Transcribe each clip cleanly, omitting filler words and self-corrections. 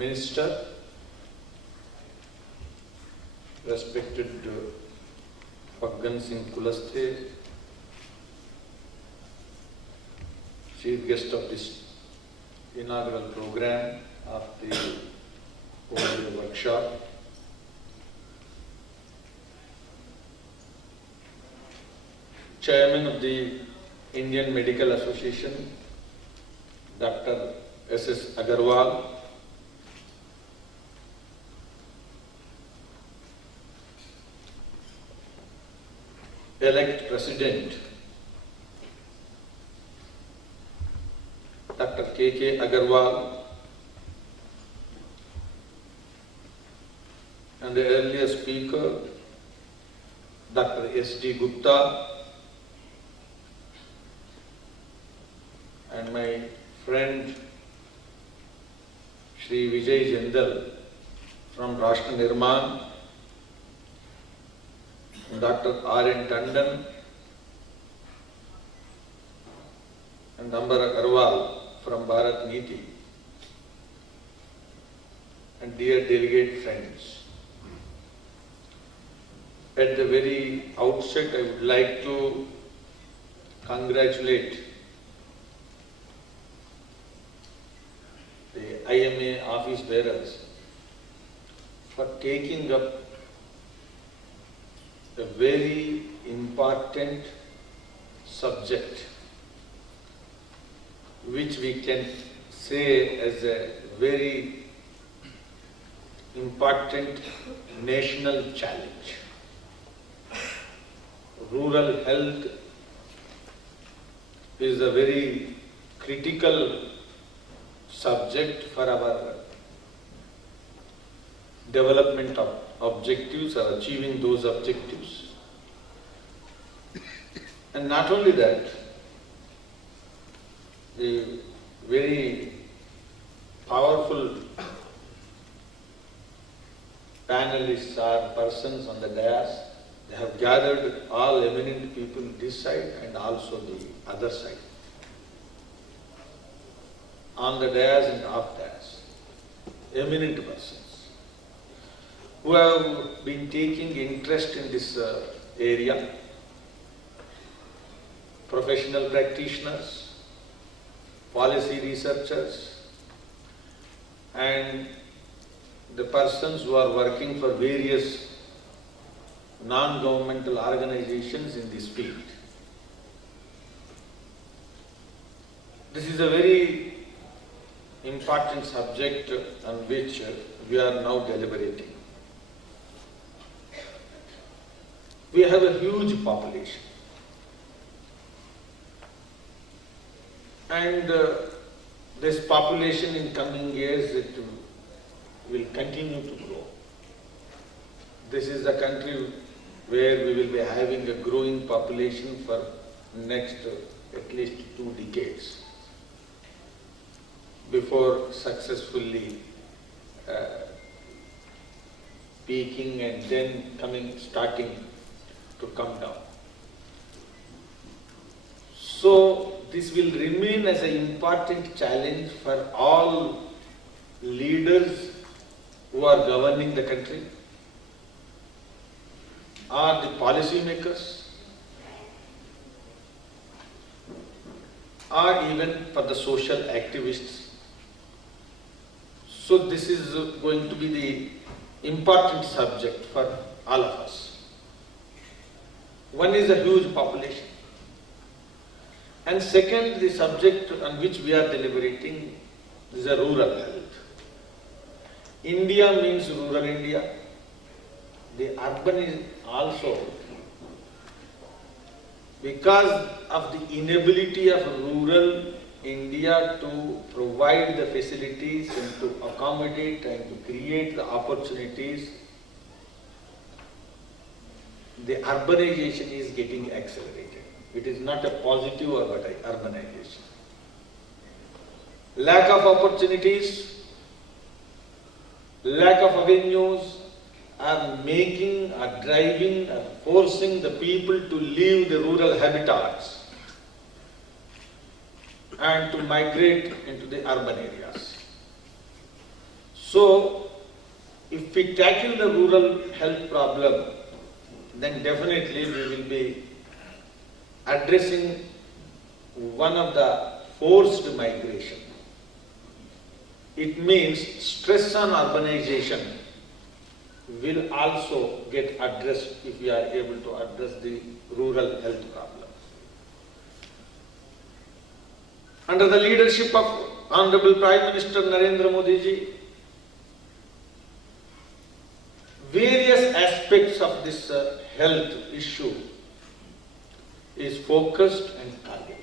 Minister, respected Paggan Singh Kulaste, chief guest of this inaugural program of the whole workshop, Chairman of the Indian Medical Association, Dr. S.S. Agarwal, elect President, Dr. K.K. Agarwal, and the earlier speaker, Dr. S.D. Gupta, and my friend Shri Vijay Jindal from Rashtra Nirmaan, Dr. R.N. Tandon and Ambar Agarwal from Bharat, Niti, and dear delegate friends. At the very outset, I would like to congratulate the IMA office bearers for taking up a very important subject which we can say as a very important national challenge. Rural health is a very critical subject for our development of objectives or achieving those objectives. And not only that, the very powerful panelists or persons on the dais, they have gathered all eminent people this side and also the other side. On the dais and off dais, eminent persons who have been taking interest in this area, professional practitioners, policy researchers, and the persons who are working for various non-governmental organizations in this field. This is a very important subject on which we are now deliberating. We have a huge population, and this population in coming years it will continue to grow. This is a country where we will be having a growing population for next at least 2 decades before successfully peaking and then starting to come down. So this will remain as an important challenge for all leaders who are governing the country, or the policy makers, or even for the social activists. So this is going to be the important subject for all of us. One is a huge population, and second, the subject on which we are deliberating is a rural health. India means rural India. The urban is also, because of the inability of rural India to provide the facilities and to accommodate and to create the opportunities, the urbanization is getting accelerated. It is not a positive or what urbanization. Lack of opportunities, lack of avenues are making, are driving, are forcing the people to leave the rural habitats and to migrate into the urban areas. So, if we tackle the rural health problem, then definitely we will be addressing one of the forced migration. It means stress on urbanization will also get addressed if we are able to address the rural health problem. Under the leadership of Honorable Prime Minister Narendra Modi ji, various aspects of this health issue is focused and targeted.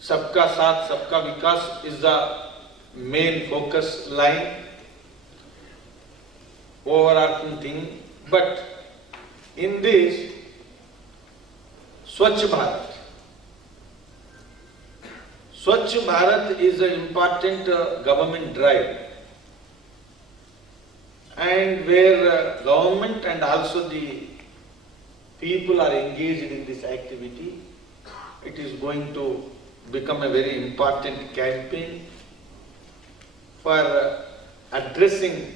Sabka Saath, Sabka Vikas is the main focus line, overarching thing. But in this, Swachh Bharat. Swachh Bharat is an important government drive, and where government and also the people are engaged in this activity. It is going to become a very important campaign for addressing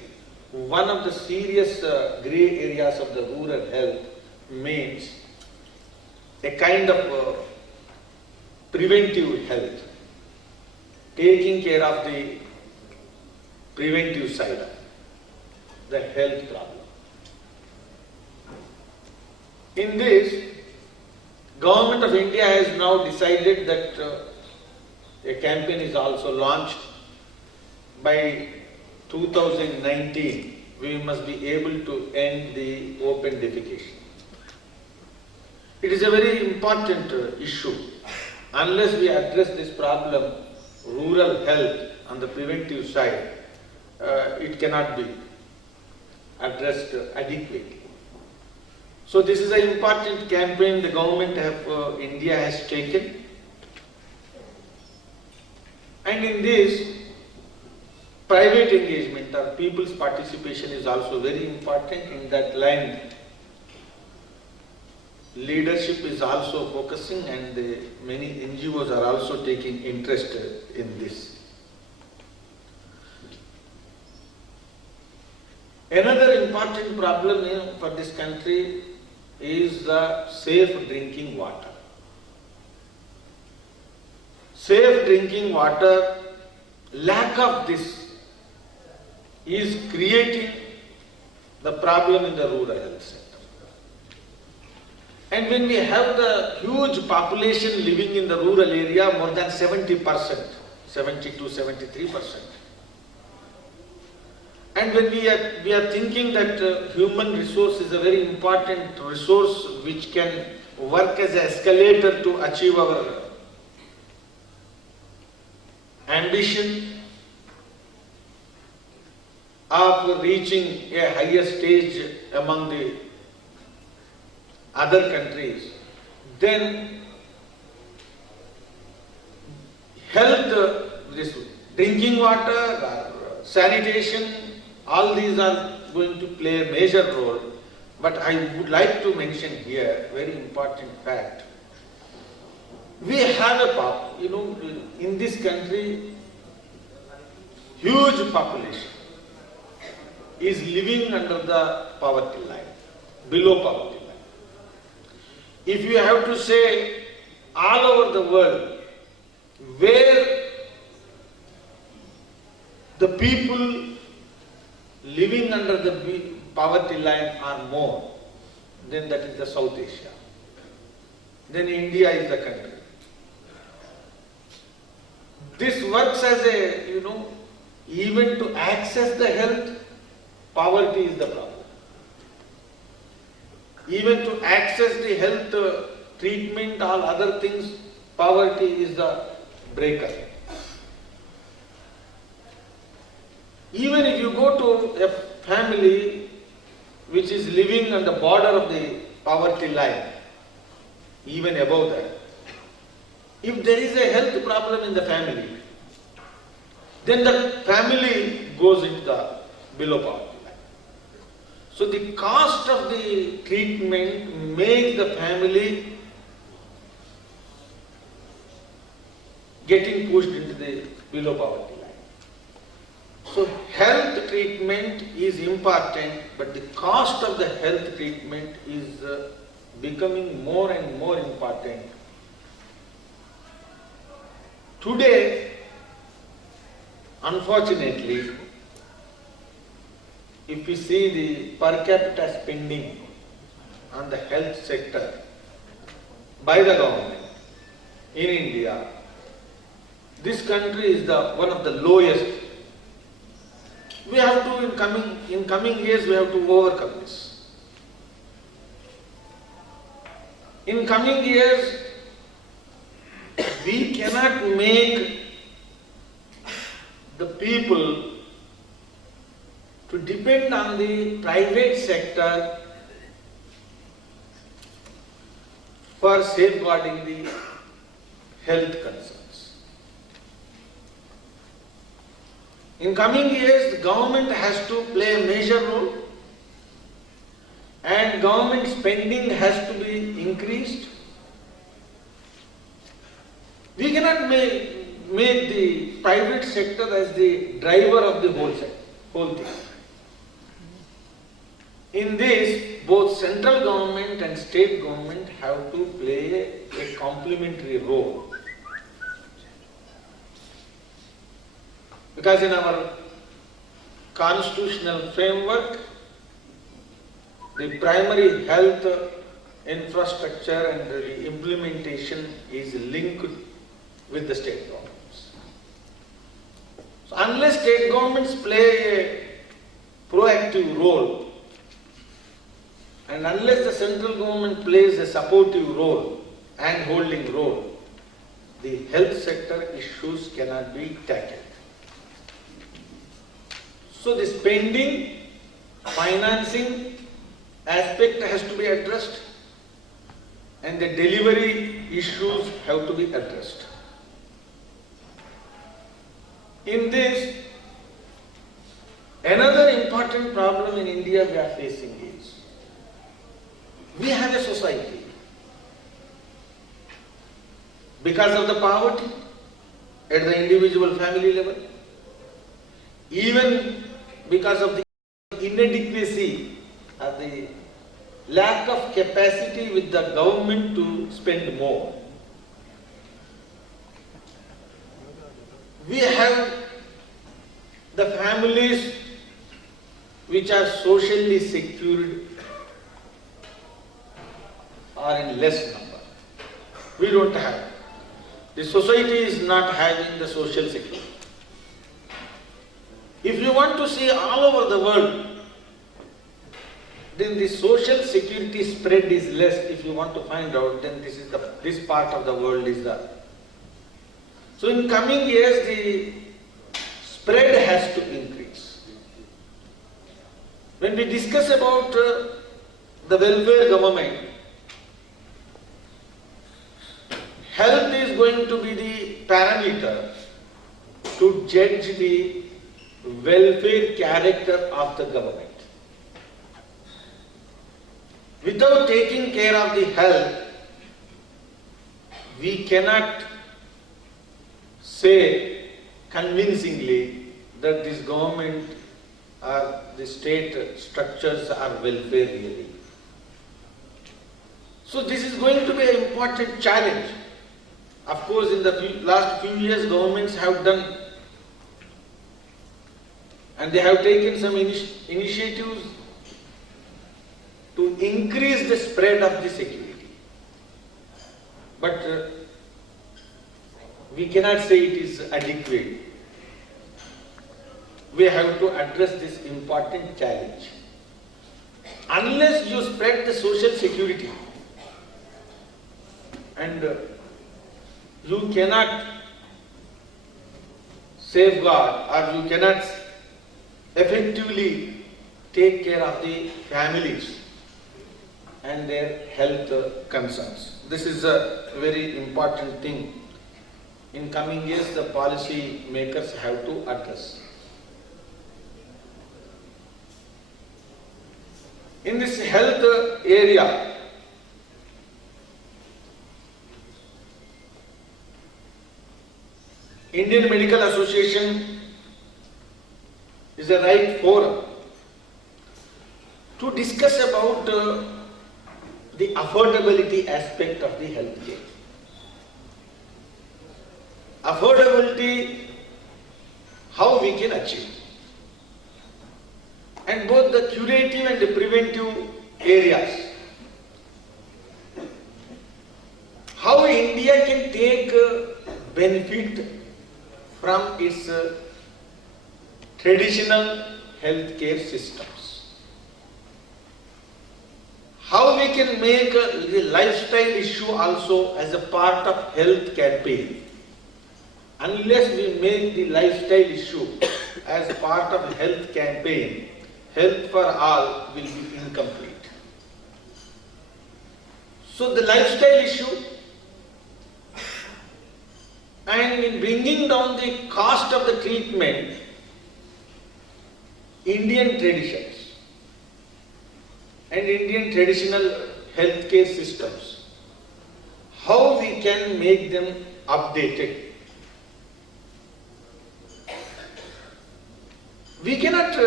one of the serious grey areas of the rural health, means a kind of preventive health, taking care of the preventive side, the health problem. In this, Government of India has now decided that a campaign is also launched. By 2019, we must be able to end the open defecation. It is a very important issue. Unless we address this problem, rural health on the preventive side, it cannot be addressed adequately. So this is an important campaign the government of India has taken. And in this, private engagement or people's participation is also very important. In that line, leadership is also focusing, and many NGOs are also taking interest in this. Another important problem for this country is the safe drinking water. Safe drinking water, lack of this is creating the problem in the rural health sector. And when we have the huge population living in the rural area, more than 70%, 70 to 73%. And when we are thinking that human resource is a very important resource which can work as an escalator to achieve our ambition of reaching a higher stage among the other countries, then health, this drinking water, sanitation, all these are going to play a major role. But I would like to mention here a very important fact. We have in this country, huge population is living under the poverty line, below poverty line. If you have to say all over the world where the people living under the poverty line are more, then that is the South Asia. Then India is the country. This works as a, even to access the health, poverty is the problem. Even to access the health treatment, all other things, poverty is the breaker. Even if you go to a family which is living on the border of the poverty line, even above that, if there is a health problem in the family, then the family goes into the below poverty line. So the cost of the treatment makes the family getting pushed into the below poverty line. So health treatment is important, but the cost of the health treatment is becoming more and more important. Today, unfortunately, if we see the per capita spending on the health sector by the government in India, this country is one of the lowest. We have to, in coming years, we have to overcome this. In coming years, we cannot make the people to depend on the private sector for safeguarding the health concerns. In coming years, the government has to play a major role and government spending has to be increased. We cannot make the private sector as the driver of the whole thing. In this, both central government and state government have to play a complementary role. Because in our constitutional framework, the primary health infrastructure and the implementation is linked with the state governments. So unless state governments play a proactive role, and unless the central government plays a supportive role and holding role, the health sector issues cannot be tackled. So the spending, financing aspect has to be addressed and the delivery issues have to be addressed. In this, another important problem in India we are facing is, we have a society, because of the poverty at the individual family level, even because of the inadequacy or the lack of capacity with the government to spend more. We have the families which are socially secured are in less number. We don't have. The society is not having the social security. If you want to see all over the world, then the social security spread is less. If you want to find out, then this part of the world is the. So in coming years, the spread has to increase. When we discuss about the welfare government, health is going to be the parameter to judge the welfare character of the government. Without taking care of the health, we cannot say convincingly that this government or the state structures are welfare really. So this is going to be an important challenge. Of course, in the last few years, governments have done and they have taken some initiatives to increase the spread of the security. But we cannot say it is adequate. We have to address this important challenge. Unless you spread the social security and you cannot safeguard or you cannot effectively take care of the families and their health concerns. This is a very important thing. In coming years, the policy makers have to address. In this health area, Indian Medical Association is a right forum to discuss about the affordability aspect of the healthcare. Affordability, how we can achieve. And both the curative and the preventive areas. How India can take benefit from its traditional healthcare systems. How we can make the lifestyle issue also as a part of health campaign. Unless we make the lifestyle issue as part of health campaign, health for all will be incomplete. So the lifestyle issue and in bringing down the cost of the treatment, Indian traditions and Indian traditional healthcare systems, how we can make them updated. We cannot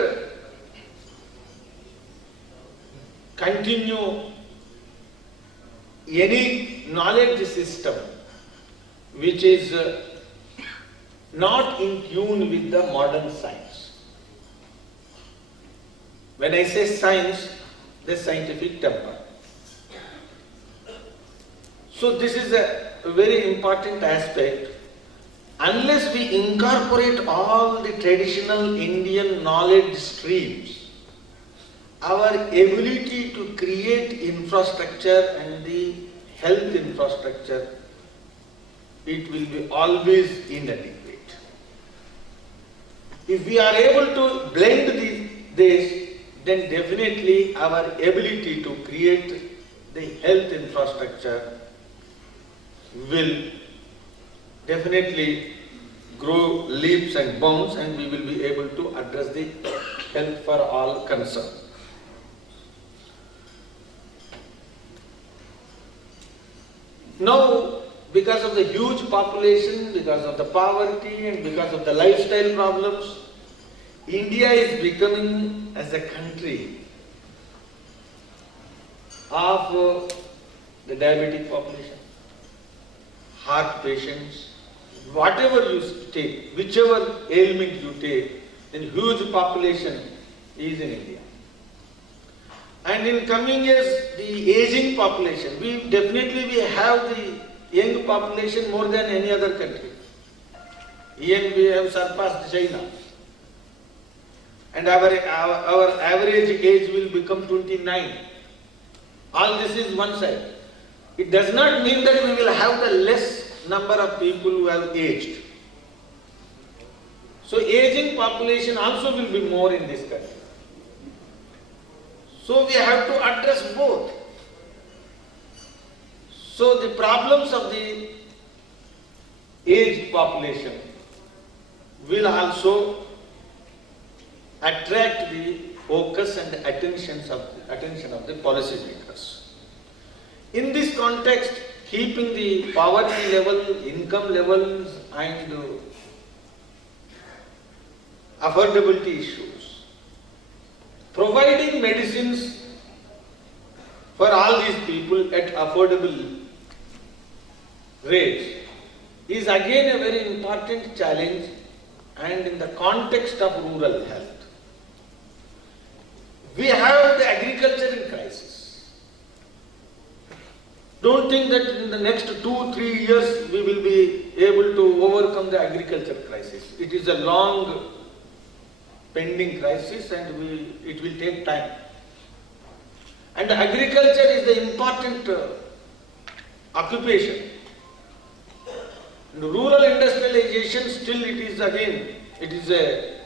continue any knowledge system which is not in tune with the modern science. When I say science, the scientific temper. So this is a very important aspect. Unless we incorporate all the traditional Indian knowledge streams, our ability to create infrastructure and the health infrastructure, it will be always inadequate. If we are able to blend this, then definitely our ability to create the health infrastructure will definitely grow leaps and bounds, and we will be able to address the health for all concerned. Now, because of the huge population, because of the poverty and because of the lifestyle problems, India is becoming as a country of the diabetic population, heart patients, whatever you take, whichever ailment you take, then huge population is in India. And in coming years, the aging population, we have the young population more than any other country. Even we have surpassed China. And our average age will become 29. All this is one side. It does not mean that we will have the less number of people who have aged. So aging population also will be more in this country. So we have to address both. So the problems of the aged population will also attract the focus and the attention of the policymakers. In this context, keeping the poverty level, income levels and affordability issues, providing medicines for all these people at affordable rates is again a very important challenge, and in the context of rural health. We have the agriculture in crisis. Don't think that in the next 2-3 years we will be able to overcome the agriculture crisis. It is a long pending crisis and it will take time. And agriculture is the important occupation. And rural industrialization still it is a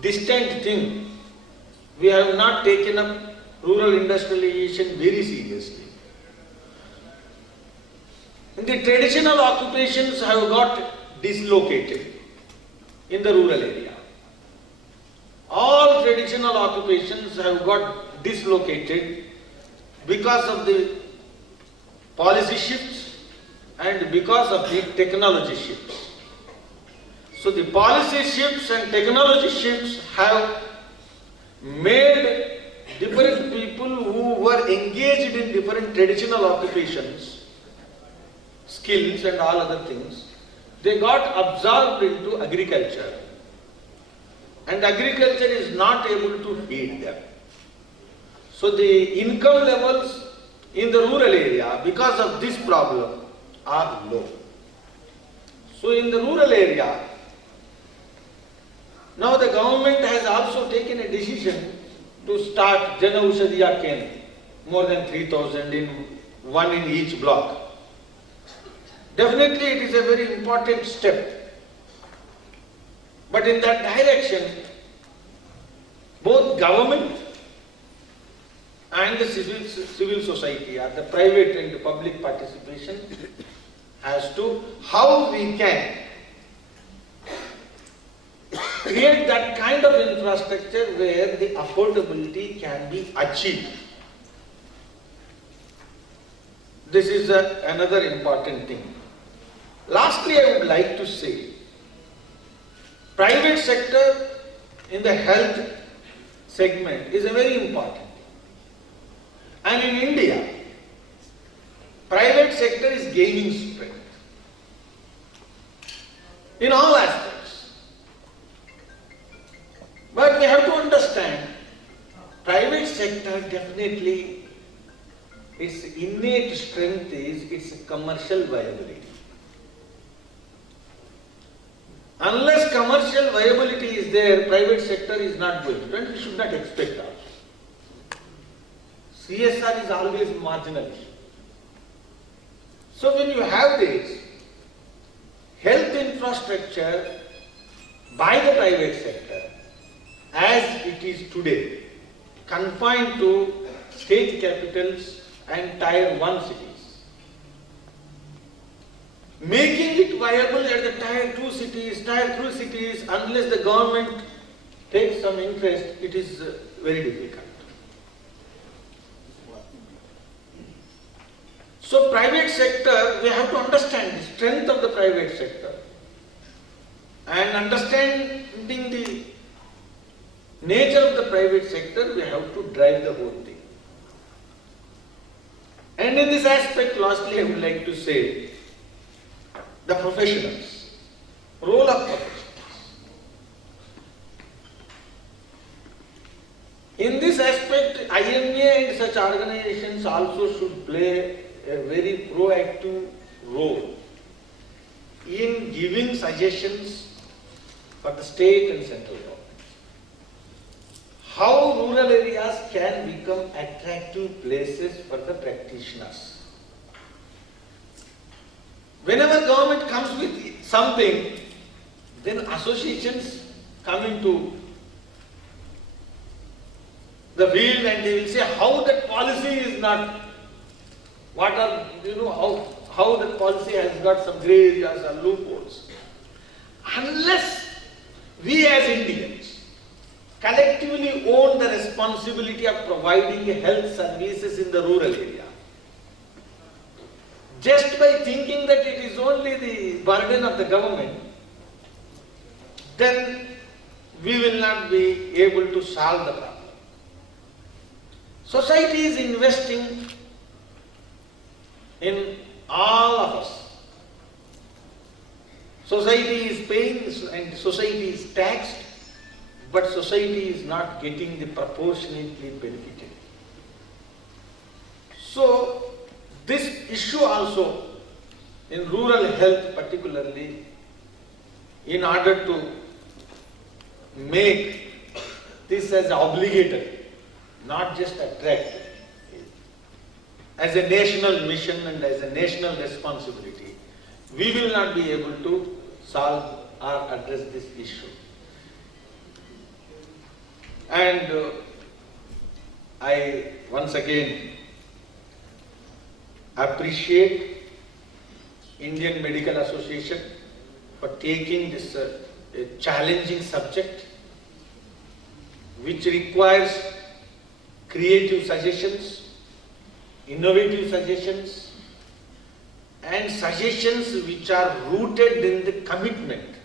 distant thing. We have not taken up rural industrialization very seriously. And the traditional occupations have got dislocated in the rural area. All traditional occupations have got dislocated because of the policy shifts and because of the technology shifts. So the policy shifts and technology shifts have made different people who were engaged in different traditional occupations, skills and all other things, they got absorbed into agriculture. And agriculture is not able to feed them. So the income levels in the rural area because of this problem are low. So in the rural area, now the government has also taken a decision to start Jan Aushadhiya Kendra, more than 3,000 one in each block. Definitely it is a very important step. But in that direction, both government and the civil society or the private and the public participation as to how we can create that kind of infrastructure where the affordability can be achieved. This is another important thing. Lastly, I would like to say, private sector in the health segment is a very important. And in India, private sector is gaining strength in all aspects. But we have to understand, private sector definitely, its innate strength is its commercial viability. Unless commercial viability is there, private sector is not going to, and we should not expect also. CSR is always marginal. So when you have this health infrastructure by the private sector, as it is today, confined to state capitals and tier 1 cities, making it viable at the tier 2 cities, tier 3 cities, unless the government takes some interest, it is very difficult. So private sector, we have to understand the strength of the private sector, and understanding the nature of the private sector, we have to drive the whole thing. And in this aspect, lastly, I would like to say, the professionals, role of professionals. In this aspect, IMA and such organizations also should play a very proactive role in giving suggestions for the state and central government. How rural areas can become attractive places for the practitioners. Whenever government comes with something, then associations come into the field and they will say how that policy is not, what are, how that policy has got some grey areas or loopholes. Unless we as Indians collectively own the responsibility of providing health services in the rural area, just by thinking that it is only the burden of the government, then we will not be able to solve the problem. Society is investing in all of us. Society is paying and society is taxed, but society is not getting the proportionately benefited. So, this issue also in rural health particularly, in order to make this as obligatory, not just attractive, as a national mission and as a national responsibility, we will not be able to solve or address this issue. And I once again appreciate Indian Medical Association for taking this challenging subject, which requires creative suggestions, innovative suggestions, and suggestions which are rooted in the commitment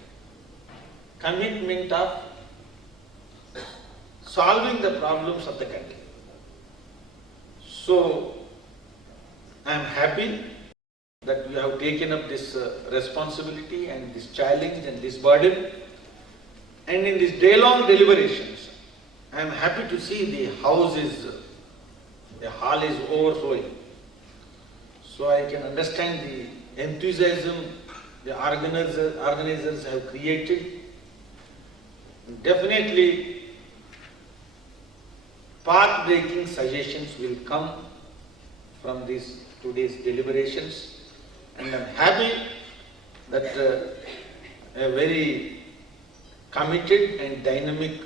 commitment of solving the problems of the country. So, I am happy that you have taken up this responsibility and this challenge and this burden. And in these day-long deliberations, I am happy to see the hall is overflowing. So I can understand the enthusiasm the organizers have created. Definitely, path-breaking suggestions will come from these today's deliberations, and I am happy that a very committed and dynamic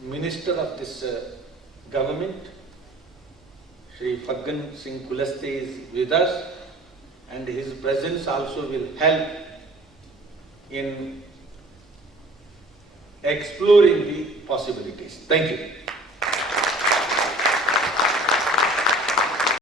minister of this government, Shri Phaggan Singh Kulaste, is with us, and his presence also will help in exploring the possibilities. Thank you.